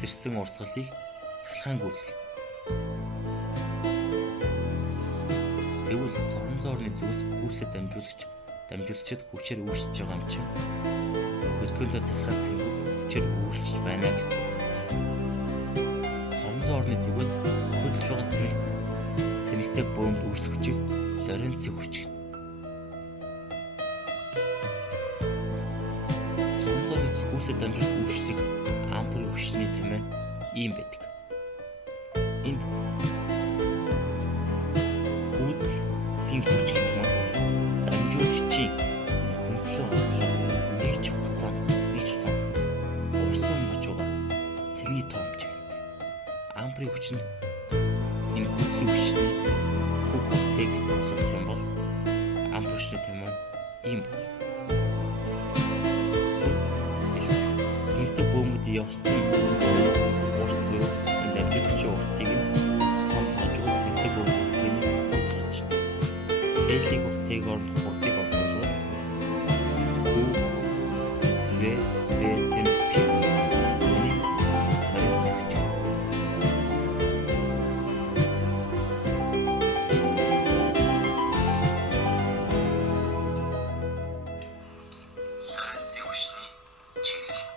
газарсан урсгалыг цахилгаангүйтлэх. Тэгвэл соронзон орны зүгээс гүйтлэд дамжуулагчид хүчээр өөрчилж байгаа юм чинь хөдөлгөөндөө цахилгаан цэнгүүд хүчээр өөрчилж байна гэсэн. Соронзон орны зүгээс хөдөлж байгаа цэнэгтэй бөмбөг өөрчлөх хүчийг Лоренцийн хүч гэнэ. Соронзон орны гүйтлэд дамжуулж өөрчлөх ампрын хүчний тэмээ ийм байдаг. Энд гүйтгэлийн хүч гэдэг нь дамжуулагчийн хөндлөн орлого нэгж хугацаанд урсан мөрж байгаа цэний тоо хэмжээ гэдэг. Ампрын хүч нь энэ гүйтгэлийн хүчний бүх volтыг боловсруулах юм бол ампрын хүчний тэмээ ийм бол. Цэнэгтэй бөмбөд явсан урт буюу энэ дамжуулагчийн уртыг нь хугацаанд хожигдсон цэнэгтэй бөмбөгийн хурц гэж. Элийн уртыг оронд хурдыг оруулах Сэмспи үнийг Лоренцийн хүч. Лоренцийн хүчний чиглэл.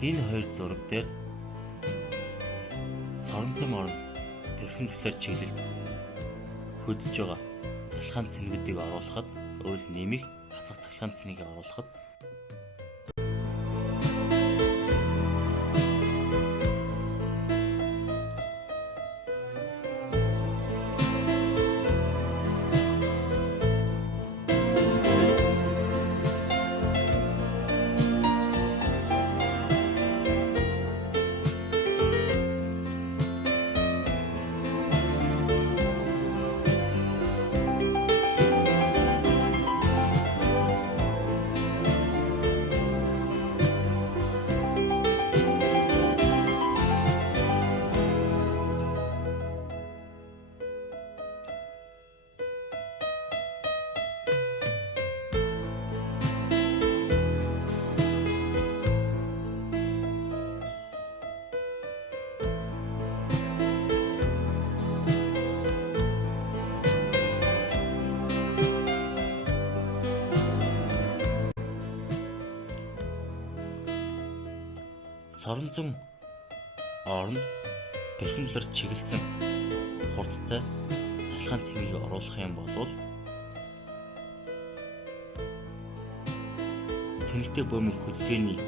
Энэ хоёр зураг дээр соронзон орн перпендикуляр чиглэлд хөдөлж байгаа цахилгаан цэнэгүүдийг оруулахад уул нэмэх хасах цахилгаан цэнийг оруулахад соронзон орнд перпендикуляр чиглэсэн хурдтай цахилгаан цэнийг оруулах юм бол цэнэгтэй бөмбөг хөдөлгөөний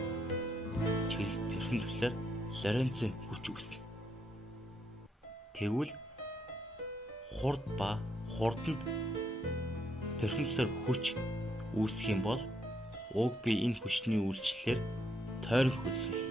чиглэлд перпендикуляр Лоренцийн хүч үүснэ. Тэгвэл хурд ба хурданд перпендикуляр хүч үүсэх юм бол уг би энэ хүчний үйлчлэлээр тойрог хөдөлгөөн